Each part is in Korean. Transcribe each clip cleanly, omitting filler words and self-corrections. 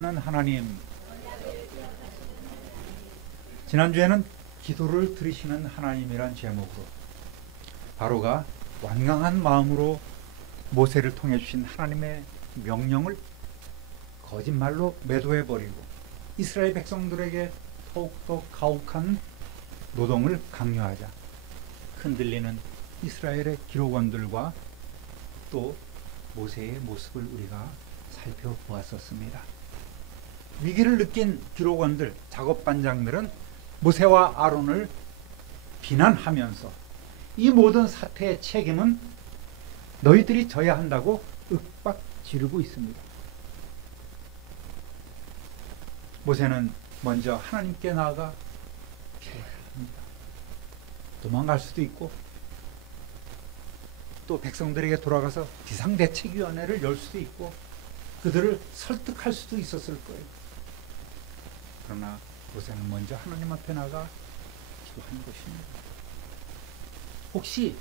하나님, 지난주에는 기도를 들으시는 하나님이란 제목으로 바로가 완강한 마음으로 모세를 통해 주신 하나님의 명령을 거짓말로 매도해버리고 이스라엘 백성들에게 더욱더 가혹한 노동을 강요하자 흔들리는 이스라엘의 기록원들과 또 모세의 모습을 우리가 살펴보았었습니다. 위기를 느낀 기록원들, 작업반장들은 모세와 아론을 비난하면서 이 모든 사태의 책임은 너희들이 져야 한다고 윽박 지르고 있습니다. 모세는 먼저 하나님께 나아가 기도해야 합니다. 도망갈 수도 있고 또 백성들에게 돌아가서 비상대책위원회를 열 수도 있고 그들을 설득할 수도 있었을 거예요. 그러나 모세는 먼저 하나님 앞에 나가 기도하는 것입니다. 혹시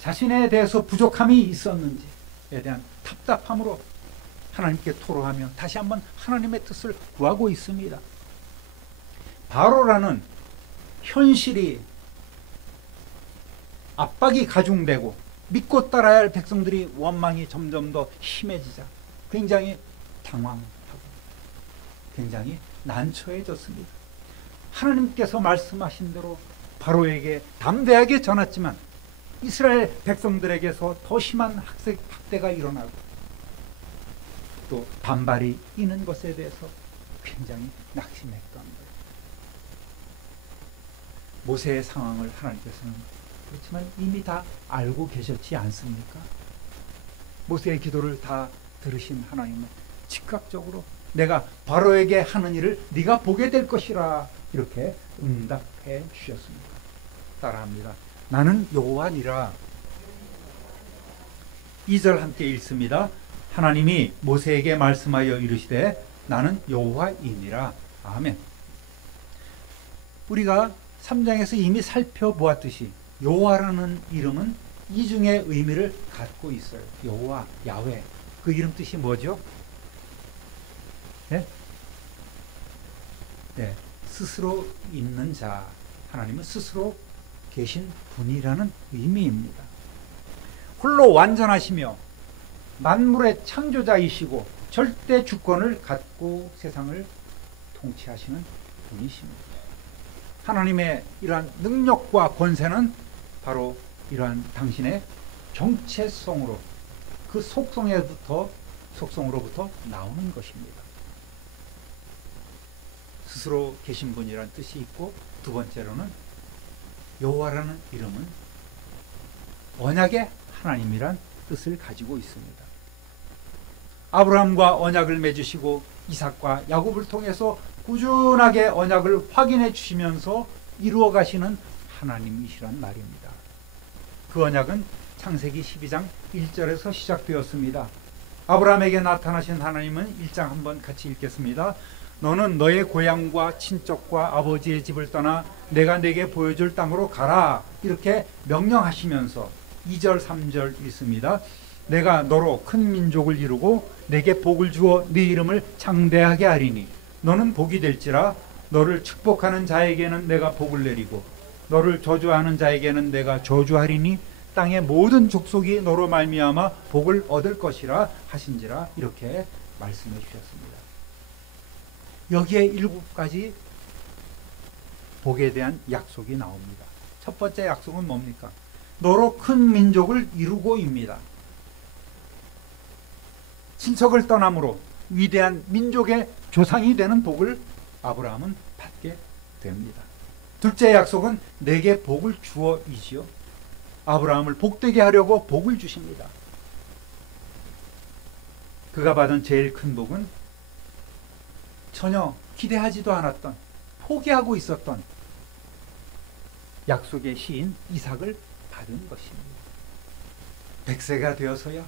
자신에 대해서 부족함이 있었는지에 대한 답답함으로 하나님께 토로하며 다시 한번 하나님의 뜻을 구하고 있습니다. 바로라는 현실이 압박이 가중되고 믿고 따라야 할 백성들이 원망이 점점 더 심해지자 굉장히 당황하고 굉장히 난처해졌습니다. 하나님께서 말씀하신 대로 바로에게 담대하게 전했지만 이스라엘 백성들에게서 더 심한 학대가 일어나고 또 반발이 있는 것에 대해서 굉장히 낙심했던 거예요. 모세의 상황을 하나님께서는 그렇지만 이미 다 알고 계셨지 않습니까? 모세의 기도를 다 들으신 하나님은 즉각적으로 내가 바로에게 하는 일을 네가 보게 될 것이라 이렇게 응답해 주셨습니다. 따라합니다. 나는 여호와니라. 2절 함께 읽습니다. 하나님이 모세에게 말씀하여 이르시되 나는 여호와이니라. 아멘. 우리가 3장에서 이미 살펴보았듯이 여호와라는 이름은 이중의 의미를 갖고 있어요. 여호와, 야훼. 그 이름 뜻이 뭐죠? 네? 네, 스스로 있는 자, 하나님은 스스로 계신 분이라는 의미입니다. 홀로 완전하시며 만물의 창조자이시고 절대 주권을 갖고 세상을 통치하시는 분이십니다. 하나님의 이러한 능력과 권세는 바로 이러한 당신의 정체성으로 그 속성으로부터 나오는 것입니다. 스스로 계신 분이라는 뜻이 있고 두 번째로는 여호와라는 이름은 언약의 하나님이란 뜻을 가지고 있습니다. 아브라함과 언약을 맺으시고 이삭과 야곱을 통해서 꾸준하게 언약을 확인해 주시면서 이루어 가시는 하나님이시란 말입니다. 그 언약은 창세기 12장 1절에서 시작되었습니다. 아브라함에게 나타나신 하나님은 1장 한번 같이 읽겠습니다. 너는 너의 고향과 친척과 아버지의 집을 떠나 내가 내게 보여줄 땅으로 가라. 이렇게 명령하시면서 2절 3절 읽습니다. 내가 너로 큰 민족을 이루고 내게 복을 주어 네 이름을 창대하게 하리니 너는 복이 될지라. 너를 축복하는 자에게는 내가 복을 내리고 너를 저주하는 자에게는 내가 저주하리니 땅의 모든 족속이 너로 말미암아 복을 얻을 것이라 하신지라. 이렇게 말씀해 주셨습니다. 여기에 7가지 복에 대한 약속이 나옵니다. 첫 번째 약속은 뭡니까? 너로 큰 민족을 이루고입니다. 친척을 떠남으로 위대한 민족의 조상이 되는 복을 아브라함은 받게 됩니다. 둘째 약속은 내게 복을 주어이지요. 아브라함을 복되게 하려고 복을 주십니다. 그가 받은 제일 큰 복은 전혀 기대하지도 않았던, 포기하고 있었던 약속의 시인 이삭을 받은 것입니다. 100세가 되어서야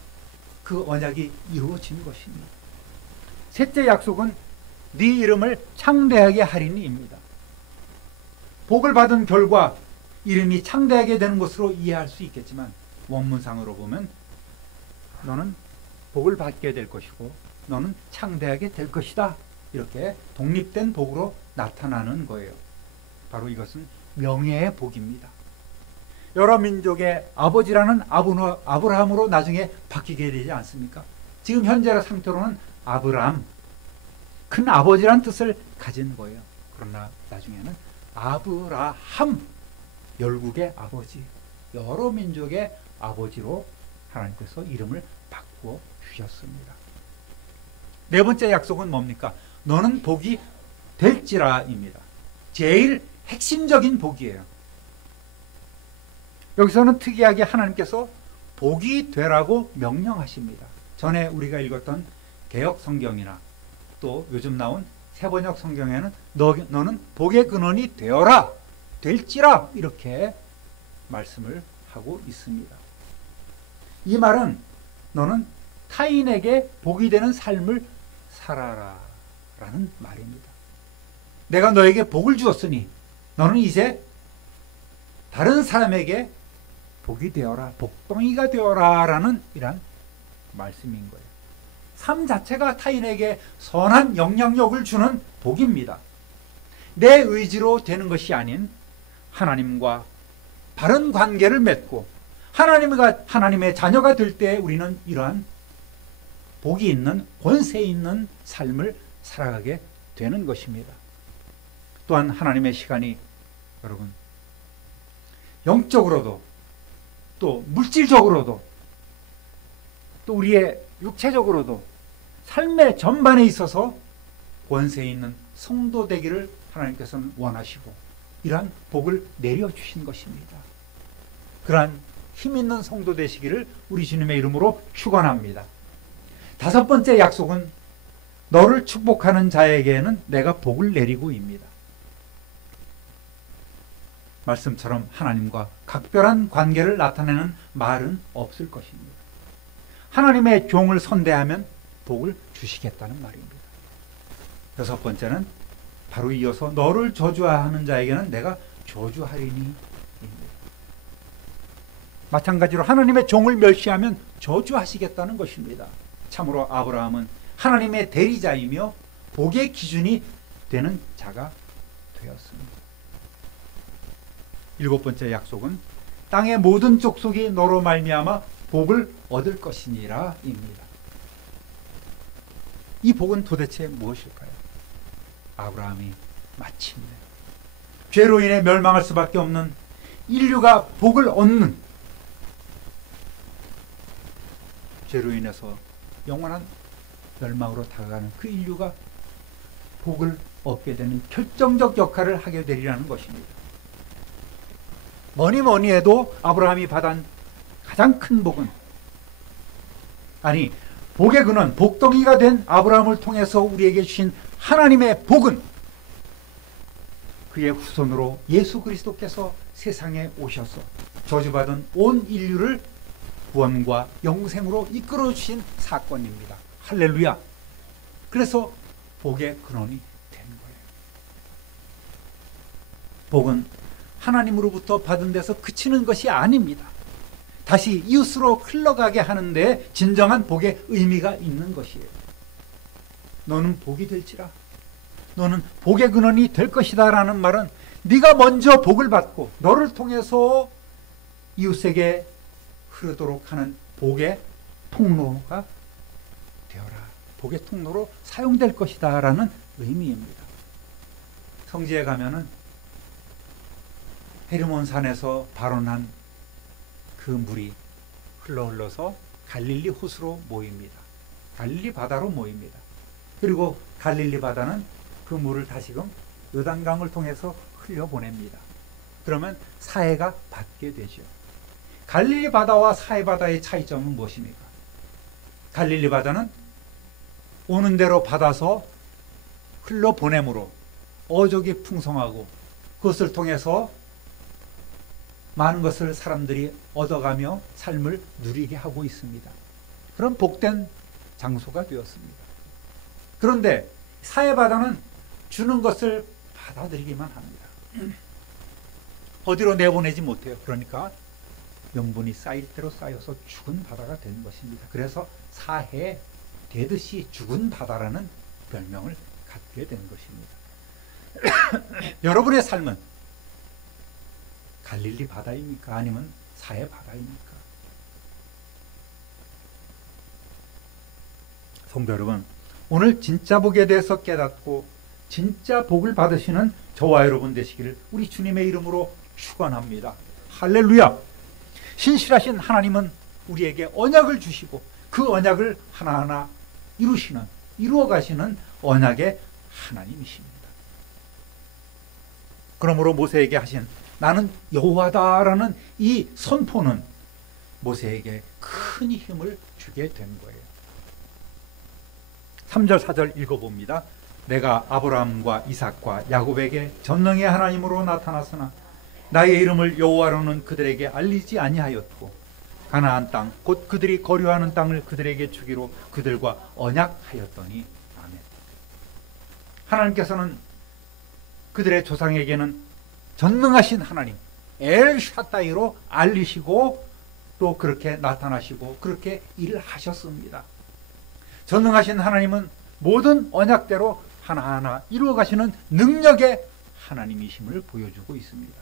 그 언약이 이루어진 것입니다. 셋째 약속은 네 이름을 창대하게 하리니입니다. 복을 받은 결과 이름이 창대하게 되는 것으로 이해할 수 있겠지만 원문상으로 보면 너는 복을 받게 될 것이고 너는 창대하게 될 것이다. 이렇게 독립된 복으로 나타나는 거예요. 바로 이것은 명예의 복입니다. 여러 민족의 아버지라는 아브라함으로 나중에 바뀌게 되지 않습니까? 지금 현재 상태로는 아브람, 큰 아버지란 뜻을 가진 거예요. 그러나 나중에는 아브라함, 열국의 아버지, 여러 민족의 아버지로 하나님께서 이름을 바꾸어 주셨습니다. 네 번째 약속은 뭡니까? 너는 복이 될지라입니다. 제일 핵심적인 복이에요. 여기서는 특이하게 하나님께서 복이 되라고 명령하십니다. 전에 우리가 읽었던 개역 성경이나 또 요즘 나온 새번역 성경에는 너는 복의 근원이 되어라, 될지라 이렇게 말씀을 하고 있습니다. 이 말은 너는 타인에게 복이 되는 삶을 살아라 라는 말입니다. 내가 너에게 복을 주었으니 너는 이제 다른 사람에게 복이 되어라, 복덩이가 되어라 라는 이란 말씀인 거예요. 삶 자체가 타인에게 선한 영향력을 주는 복입니다. 내 의지로 되는 것이 아닌 하나님과 바른 관계를 맺고 하나님의 자녀가 될 때 우리는 이러한 복이 있는, 권세 있는 삶을 살아가게 되는 것입니다. 또한 하나님의 시간이 여러분 영적으로도 또 물질적으로도 또 우리의 육체적으로도 삶의 전반에 있어서 권세 있는 성도 되기를 하나님께서는 원하시고 이러한 복을 내려주신 것입니다. 그러한 힘 있는 성도 되시기를 우리 주님의 이름으로 축원합니다. 다섯 번째 약속은 너를 축복하는 자에게는 내가 복을 내리고입니다. 말씀처럼 하나님과 각별한 관계를 나타내는 말은 없을 것입니다. 하나님의 종을 선대하면 복을 주시겠다는 말입니다. 여섯 번째는 바로 이어서 너를 저주하는 자에게는 내가 저주하리니. 마찬가지로 하나님의 종을 멸시하면 저주하시겠다는 것입니다. 참으로 아브라함은 하나님의 대리자이며 복의 기준이 되는 자가 되었습니다. 일곱 번째 약속은 땅의 모든 족속이 너로 말미암아 복을 얻을 것이니라입니다. 이 복은 도대체 무엇일까요? 아브라함이 마침내 죄로 인해 멸망할 수밖에 없는 인류가 복을 얻는, 죄로 인해서 영원한 멸망으로 다가가는 그 인류가 복을 얻게 되는 결정적 역할을 하게 되리라는 것입니다. 뭐니 해도 아브라함이 받은 가장 큰 복은, 아니 복의 근원, 복덩이가 된 아브라함을 통해서 우리에게 주신 하나님의 복은 그의 후손으로 예수 그리스도께서 세상에 오셔서 저주받은 온 인류를 구원과 영생으로 이끌어 주신 사건입니다. 할렐루야. 그래서 복의 근원이 된 거예요. 복은 하나님으로부터 받은 데서 그치는 것이 아닙니다. 다시 이웃으로 흘러가게 하는데 진정한 복의 의미가 있는 것이에요. 너는 복이 될지라, 너는 복의 근원이 될 것이다 라는 말은 네가 먼저 복을 받고 너를 통해서 이웃에게 흐르도록 하는 복의 통로가 되어라, 복의 통로로 사용될 것이다 라는 의미입니다. 성지에 가면은 헤르몬 산에서 발원한 그 물이 흘러서 갈릴리 호수로 모입니다. 갈릴리 바다로 모입니다. 그리고 갈릴리 바다는 그 물을 다시금 요단강을 통해서 흘려보냅니다. 그러면 사해가 받게 되죠. 갈릴리 바다와 사해 바다의 차이점은 무엇입니까? 갈릴리 바다는 오는 대로 받아서 흘려보내므로 어족이 풍성하고 그것을 통해서 많은 것을 사람들이 얻어가며 삶을 누리게 하고 있습니다. 그런 복된 장소가 되었습니다. 그런데 사해바다는 주는 것을 받아들이기만 합니다. 어디로 내보내지 못해요. 그러니까 명분이 쌓일 대로 쌓여서 죽은 바다가 된 것입니다. 그래서 사해 되듯이 죽은 바다라는 별명을 갖게 된 것입니다. 여러분의 삶은 갈릴리 바다입니까? 아니면 사해 바다입니까? 성도 여러분, 오늘 진짜 복에 대해서 깨닫고 진짜 복을 받으시는 저와 여러분 되시기를 우리 주님의 이름으로 축원합니다. 할렐루야! 신실하신 하나님은 우리에게 언약을 주시고 그 언약을 하나하나 이루어 가시는 언약의 하나님이십니다. 그러므로 모세에게 하신 나는 여호와다라는 이 선포는 모세에게 큰 힘을 주게 된 거예요. 3절 4절 읽어봅니다. 내가 아브라함과 이삭과 야곱에게 전능의 하나님으로 나타났으나 나의 이름을 여호와로는 그들에게 알리지 아니하였고 가나안 땅 곧 그들이 거류하는 땅을 그들에게 주기로 그들과 언약하였더니. 아멘. 하나님께서는 그들의 조상에게는 전능하신 하나님 엘 샤다이로 알리시고 또 그렇게 나타나시고 그렇게 일을 하셨습니다. 전능하신 하나님은 모든 언약대로 하나하나 이루어 가시는 능력의 하나님이심을 보여주고 있습니다.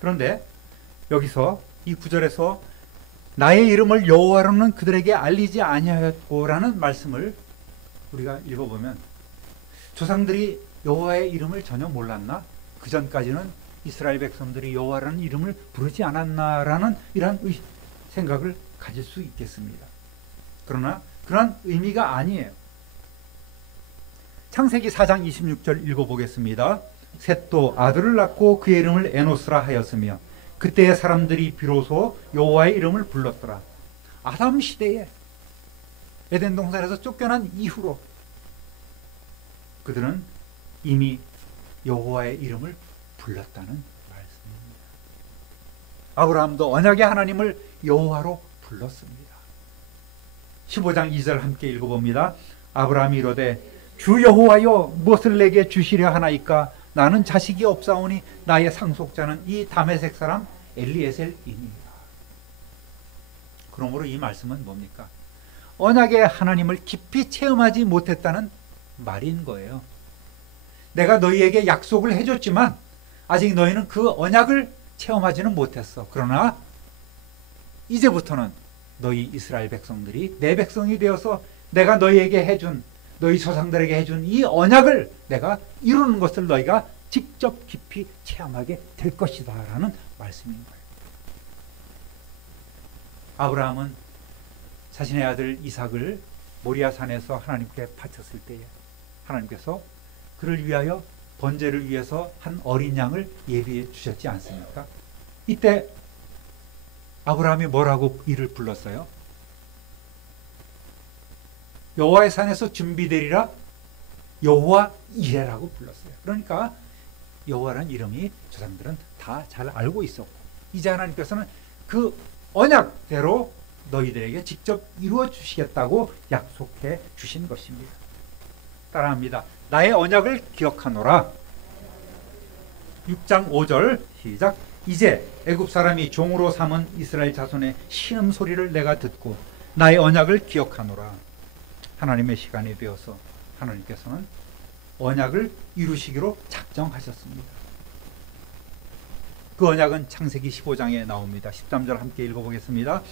그런데 여기서 이 구절에서 나의 이름을 여호와로는 그들에게 알리지 아니하였고라는 말씀을 우리가 읽어보면 조상들이 여호와의 이름을 전혀 몰랐나? 그 전까지는 이스라엘 백성들이 여호와라는 이름을 부르지 않았나라는 이러한 생각을 가질 수 있겠습니다. 그러나 그런 의미가 아니에요. 창세기 4장 26절 읽어보겠습니다. 셋도 아들을 낳고 그의 이름을 에노스라 하였으며 그때의 사람들이 비로소 여호와의 이름을 불렀더라. 아담 시대에 에덴 동산에서 쫓겨난 이후로 그들은 이미 여호와의 이름을 불렀다는 말씀입니다. 아브라함도 언약의 하나님을 여호와로 불렀습니다. 15장 2절 함께 읽어봅니다. 아브라함이 이르되 주 여호와여 무엇을 내게 주시려 하나이까? 나는 자식이 없사오니 나의 상속자는 이 다메섹 사람 엘리에셀이니라. 그러므로 이 말씀은 뭡니까? 언약의 하나님을 깊이 체험하지 못했다는 말인 거예요. 내가 너희에게 약속을 해줬지만 아직 너희는 그 언약을 체험하지는 못했어. 그러나 이제부터는 너희 이스라엘 백성들이 내 백성이 되어서 내가 너희에게 해준, 너희 조상들에게 해준 이 언약을 내가 이루는 것을 너희가 직접 깊이 체험하게 될 것이다 라는 말씀인 거예요. 아브라함은 자신의 아들 이삭을 모리아산에서 하나님께 바쳤을 때에 하나님께서 그를 위하여 번제를 위해서 한 어린 양을 예비해 주셨지 않습니까? 이때 아브라함이 뭐라고 이를 불렀어요? 여호와의 산에서 준비되리라 여호와 이레라고 불렀어요. 그러니까 여호와라는 이름이 조상들은 다 잘 알고 있었고 이제 하나님께서는 그 언약대로 너희들에게 직접 이루어 주시겠다고 약속해 주신 것입니다. 따라합니다. 나의 언약을 기억하노라. 6장 5절 시작. 이제 애굽 사람이 종으로 삼은 이스라엘 자손의 신음 소리를 내가 듣고 나의 언약을 기억하노라. 하나님의 시간이 되어서 하나님께서는 언약을 이루시기로 작정하셨습니다. 그 언약은 창세기 15장에 나옵니다. 13절 함께 읽어보겠습니다.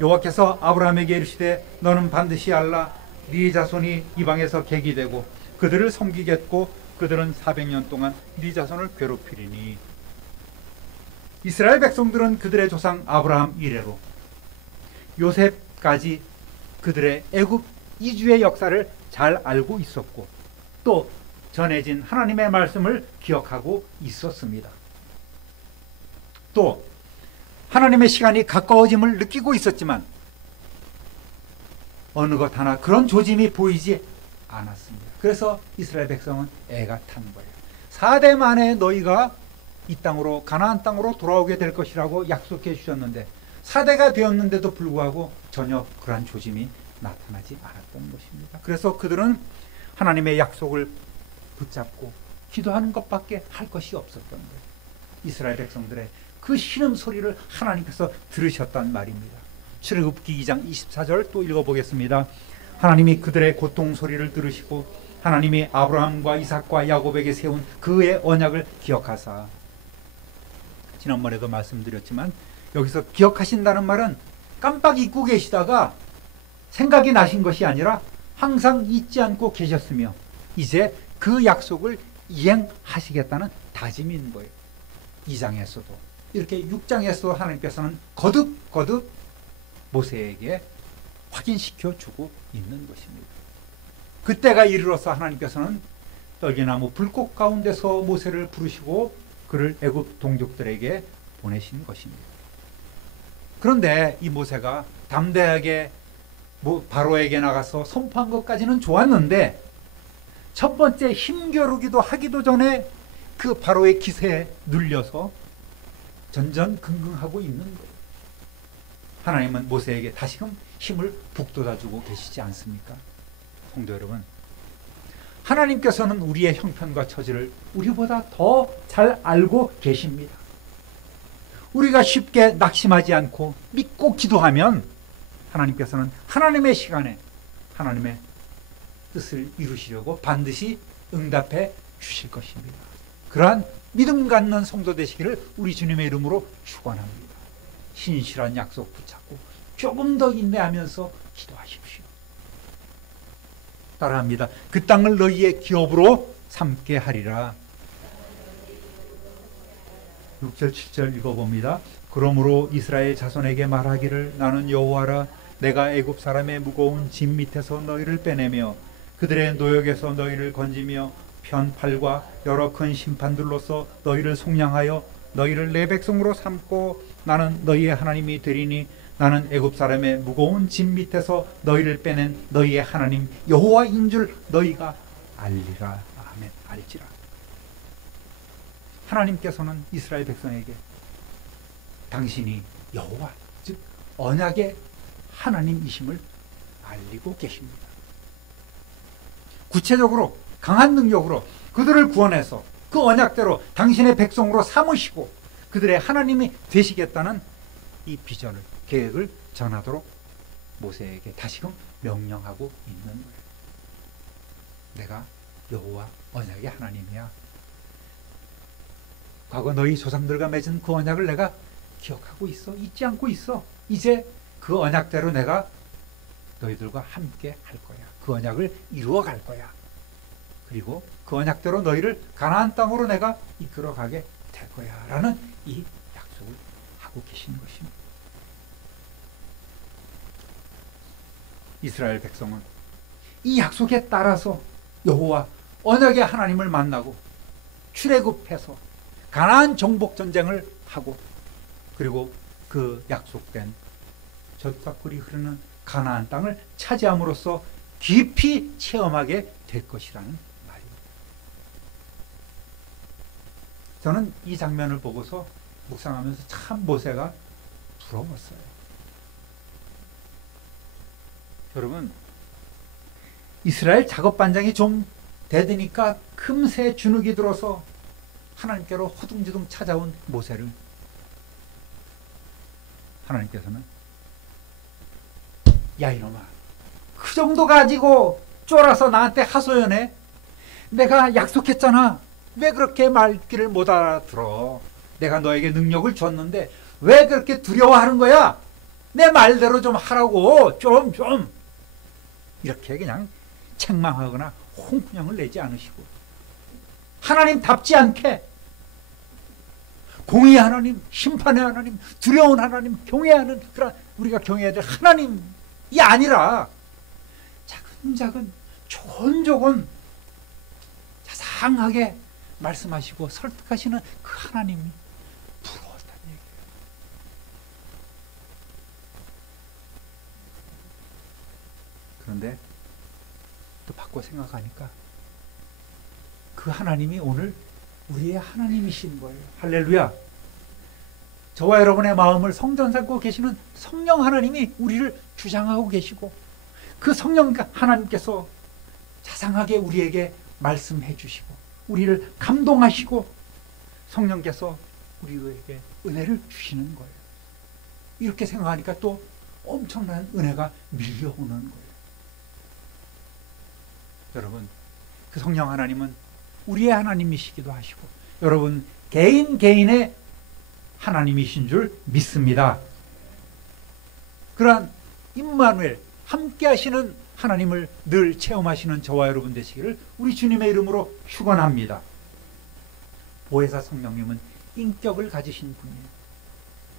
여호와께서 아브라함에게 이르시되 너는 반드시 알라. 네 자손이 이방에서 객이 되고 그들을 섬기겠고 그들은 400년 동안 네 자손을 괴롭히리니. 이스라엘 백성들은 그들의 조상 아브라함 이래로 요셉까지 그들의 애굽 이주의 역사를 잘 알고 있었고 또 전해진 하나님의 말씀을 기억하고 있었습니다. 또 하나님의 시간이 가까워짐을 느끼고 있었지만 어느 것 하나 그런 조짐이 보이지 않았습니다. 그래서 이스라엘 백성은 애가 탄 거예요. 4대 만에 너희가 이 땅으로 가나안 땅으로 돌아오게 될 것이라고 약속해 주셨는데 4대가 되었는데도 불구하고 전혀 그러한 조짐이 나타나지 않았던 것입니다. 그래서 그들은 하나님의 약속을 붙잡고 기도하는 것밖에 할 것이 없었던 거예요. 이스라엘 백성들의 그 신음 소리를 하나님께서 들으셨단 말입니다. 출애굽기 2장 24절 또 읽어보겠습니다. 하나님이 그들의 고통 소리를 들으시고 하나님이 아브라함과 이삭과 야곱에게 세운 그의 언약을 기억하사, 지난번에도 말씀드렸지만 여기서 기억하신다는 말은 깜빡 잊고 계시다가 생각이 나신 것이 아니라 항상 잊지 않고 계셨으며 이제 그 약속을 이행하시겠다는 다짐인 거예요. 2장에서도 이렇게 6장에서 하나님께서는 거듭 모세에게 확인시켜 주고 있는 것입니다. 그때가 이르러서 하나님께서는 떨기나무 불꽃 가운데서 모세를 부르시고 그를 애굽 동족들에게 보내신 것입니다. 그런데 이 모세가 담대하게 바로에게 나가서 선포한 것까지는 좋았는데 첫 번째 힘겨루기도 하기도 전에 그 바로의 기세에 눌려서 전전긍긍하고 있는 거예요. 하나님은 모세에게 다시금 힘을 북돋아주고 계시지 않습니까? 성도 여러분, 하나님께서는 우리의 형편과 처지를 우리보다 더 잘 알고 계십니다. 우리가 쉽게 낙심하지 않고 믿고 기도하면 하나님께서는 하나님의 시간에 하나님의 뜻을 이루시려고 반드시 응답해 주실 것입니다. 그러한 믿음 갖는 성도 되시기를 우리 주님의 이름으로 축원합니다. 신실한 약속 붙잡고 조금 더 인내하면서 기도하십시오. 따라합니다. 그 땅을 너희의 기업으로 삼게 하리라. 6절 7절 읽어봅니다. 그러므로 이스라엘 자손에게 말하기를 나는 여호와라. 내가 애굽 사람의 무거운 짐 밑에서 너희를 빼내며 그들의 노역에서 너희를 건지며 편팔과 여러 큰 심판들로서 너희를 속량하여 너희를 내 백성으로 삼고 나는 너희의 하나님이 되리니 나는 애굽 사람의 무거운 짐 밑에서 너희를 빼낸 너희의 하나님 여호와인 줄 너희가 알리라. 아멘. 알지라. 하나님께서는 이스라엘 백성에게 당신이 여호와, 즉 언약의 하나님이심을 알리고 계십니다. 구체적으로 강한 능력으로 그들을 구원해서 그 언약대로 당신의 백성으로 삼으시고 그들의 하나님이 되시겠다는 이 비전을, 계획을 전하도록 모세에게 다시금 명령하고 있는 거예요. 내가 여호와 언약의 하나님이야. 과거 너희 조상들과 맺은 그 언약을 내가 기억하고 있어. 잊지 않고 있어. 이제 그 언약대로 내가 너희들과 함께 할 거야. 그 언약을 이루어 갈 거야. 그리고 그 언약대로 너희를 가나안 땅으로 내가 이끌어가게 될 거야. 라는 이 약속을 하고 계신 것입니다. 이스라엘 백성은 이 약속에 따라서 여호와 언약의 하나님을 만나고 출애굽해서 가나안 정복 전쟁을 하고 그리고 그 약속된 젖과 꿀이 흐르는 가나안 땅을 차지함으로써 깊이 체험하게 될 것이라는 말입니다. 저는 이 장면을 보고서 묵상하면서 참 모세가 부러웠어요. 여러분, 이스라엘 작업 반장이 좀 되드니까 금세 주눅이 들어서 하나님께로 허둥지둥 찾아온 모세를 하나님께서는 야 이놈아, 그 정도 가지고 쫄아서 나한테 하소연해? 내가 약속했잖아. 왜 그렇게 말귀를 못 알아들어? 내가 너에게 능력을 줬는데 왜 그렇게 두려워하는 거야? 내 말대로 좀 하라고. 좀 이렇게 그냥 책망하거나 홍군형을 내지 않으시고 하나님답지 않게 공의의 하나님, 심판의 하나님, 두려운 하나님, 경외하는 그런 우리가 경외해야 될 하나님이 아니라 차근차근 조곤조곤 자상하게 말씀하시고 설득하시는 그 하나님이 부러웠다는 얘기예요. 그런데 또 바꿔 생각하니까 그 하나님이 오늘 우리의 하나님이신 거예요. 할렐루야. 저와 여러분의 마음을 성전 삼고 계시는 성령 하나님이 우리를 주장하고 계시고 그 성령 하나님께서 자상하게 우리에게 말씀해 주시고 우리를 감동하시고 성령께서 우리에게 은혜를 주시는 거예요. 이렇게 생각하니까 또 엄청난 은혜가 밀려오는 거예요. 여러분, 그 성령 하나님은 우리의 하나님이시기도 하시고 여러분 개인 개인의 하나님이신 줄 믿습니다. 그러한 임마누엘 함께 하시는 하나님을 늘 체험하시는 저와 여러분 되시기를 우리 주님의 이름으로 축원합니다. 보혜사 성령님은 인격을 가지신 분이에요.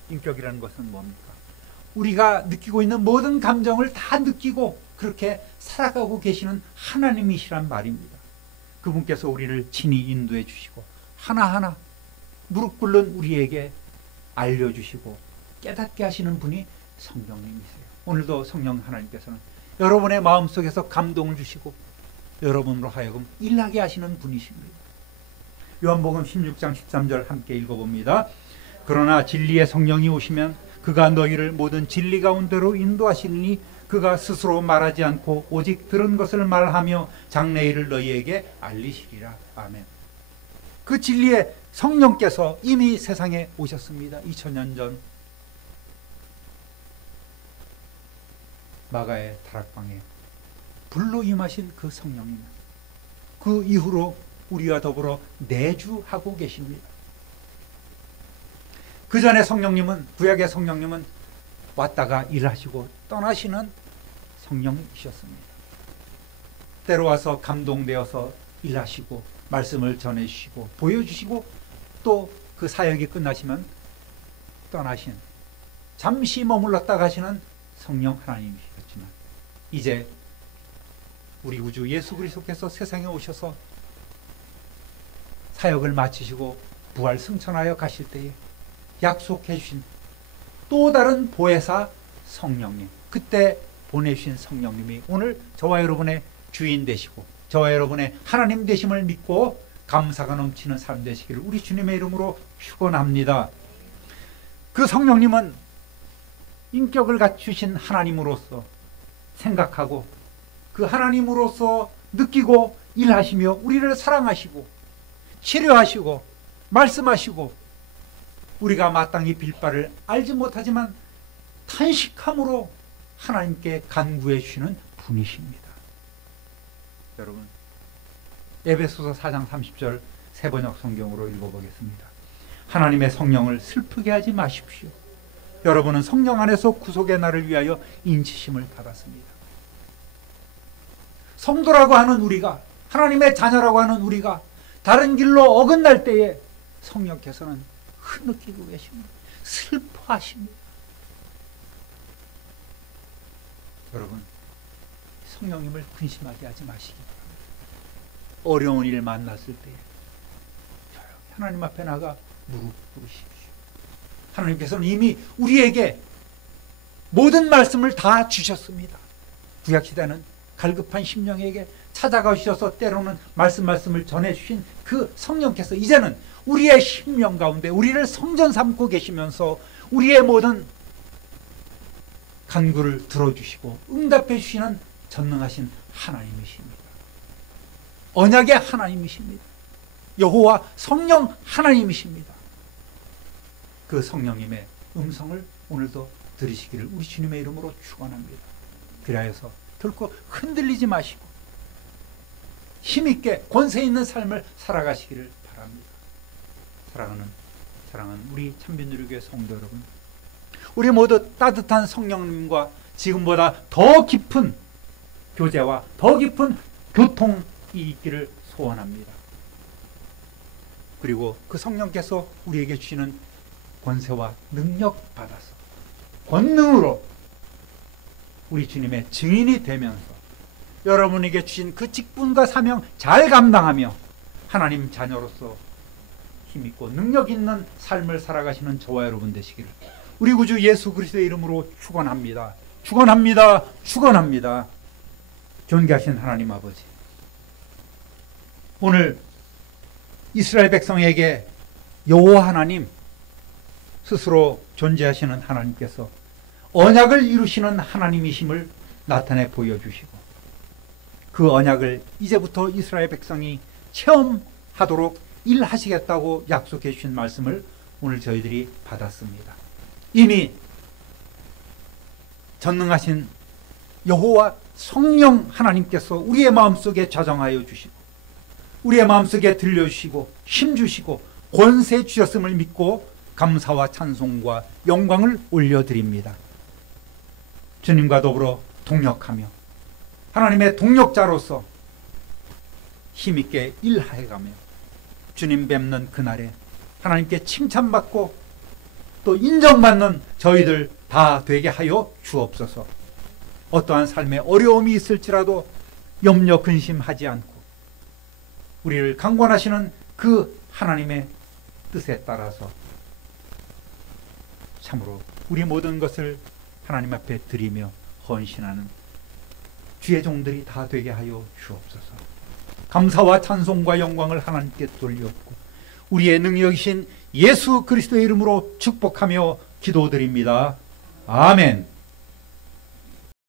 인격이라는 것은 뭡니까? 우리가 느끼고 있는 모든 감정을 다 느끼고 그렇게 살아가고 계시는 하나님이시란 말입니다. 그분께서 우리를 친히 인도해 주시고 하나하나 무릎 꿇는 우리에게 알려주시고 깨닫게 하시는 분이 성령님이세요. 오늘도 성령 하나님께서는 여러분의 마음속에서 감동을 주시고 여러분으로 하여금 일하게 하시는 분이십니다. 요한복음 16장 13절 함께 읽어봅니다. 그러나 진리의 성령이 오시면 그가 너희를 모든 진리 가운데로 인도하시니 그가 스스로 말하지 않고 오직 들은 것을 말하며 장래일을 너희에게 알리시리라. 아멘. 그 진리의 성령께서 이미 세상에 오셨습니다. 2000년 전 마가의 다락방에 불로 임하신 그 성령님, 그 이후로 우리와 더불어 내주하고 계십니다. 그 전에 성령님은, 구약의 성령님은 왔다가 일하시고 떠나시는 성령이셨습니다. 때로 와서 감동되어서 일하시고 말씀을 전해주시고 보여주시고 또 그 사역이 끝나시면 떠나신, 잠시 머물렀다 가시는 성령 하나님이셨지만 이제 우리 구주 예수 그리스도께서 세상에 오셔서 사역을 마치시고 부활 승천하여 가실 때에 약속해 주신 또 다른 보혜사 성령님, 그때 보내주신 성령님이 오늘 저와 여러분의 주인 되시고 저와 여러분의 하나님 되심을 믿고 감사가 넘치는 삶 되시기를 우리 주님의 이름으로 축원합니다. 그 성령님은 인격을 갖추신 하나님으로서 생각하고 그 하나님으로서 느끼고 일하시며 우리를 사랑하시고 치료하시고 말씀하시고 우리가 마땅히 빌 바를 알지 못하지만 탄식함으로 하나님께 간구해 주시는 분이십니다. 여러분, 에베소서 4장 30절 새번역 성경으로 읽어보겠습니다. 하나님의 성령을 슬프게 하지 마십시오. 여러분은 성령 안에서 구속의 날을 위하여 인치심을 받았습니다. 성도라고 하는 우리가, 하나님의 자녀라고 하는 우리가 다른 길로 어긋날 때에 성령께서는 흐느끼고 계십니다. 슬퍼하십니다. 여러분, 성령님을 근심하게 하지 마시기 바랍니다. 어려운 일 만났을 때에 하나님 앞에 나가 무릎 꿇으십시오. 하나님께서는 이미 우리에게 모든 말씀을 다 주셨습니다. 구약시대는 갈급한 심령에게 찾아가셔서 때로는 말씀을 전해주신 그 성령께서 이제는 우리의 심령 가운데 우리를 성전 삼고 계시면서 우리의 모든 간구를 들어주시고 응답해 주시는 전능하신 하나님이십니다. 언약의 하나님이십니다. 여호와 성령 하나님이십니다. 그 성령님의 음성을 오늘도 들으시기를 우리 주님의 이름으로 축원합니다. 그리하여서 결코 흔들리지 마시고 힘있게 권세 있는 삶을 살아가시기를 바랍니다. 사랑하는 우리 참빈누리교회 성도 여러분, 우리 모두 따뜻한 성령님과 지금보다 더 깊은 교제와 더 깊은 교통이 있기를 소원합니다. 그리고 그 성령께서 우리에게 주시는 권세와 능력 받아서 권능으로 우리 주님의 증인이 되면서 여러분에게 주신 그 직분과 사명 잘 감당하며 하나님 자녀로서 힘있고 능력 있는 삶을 살아가시는 저와 여러분 되시기를 우리 구주 예수 그리스도의 이름으로 축원합니다. 축원합니다. 축원합니다. 존귀하신 하나님 아버지, 오늘 이스라엘 백성에게 여호와 하나님 스스로 존재하시는 하나님께서 언약을 이루시는 하나님이심을 나타내 보여주시고 그 언약을 이제부터 이스라엘 백성이 체험하도록 일하시겠다고 약속해 주신 말씀을 오늘 저희들이 받았습니다. 이미 전능하신 여호와 성령 하나님께서 우리의 마음속에 자정하여 주시고 우리의 마음속에 들려주시고 힘주시고 권세 주셨음을 믿고 감사와 찬송과 영광을 올려드립니다. 주님과 더불어 동력하며 하나님의 동력자로서 힘있게 일하여가며 주님 뵙는 그날에 하나님께 칭찬받고 또 인정받는 저희들 다 되게 하여 주옵소서. 어떠한 삶에 어려움이 있을지라도 염려 근심하지 않고 우리를 강권하시는 그 하나님의 뜻에 따라서 참으로 우리 모든 것을 하나님 앞에 드리며 헌신하는 주의 종들이 다 되게 하여 주옵소서. 감사와 찬송과 영광을 하나님께 돌리옵고 우리의 능력이신 예수 그리스도의 이름으로 축복하며 기도드립니다. 아멘.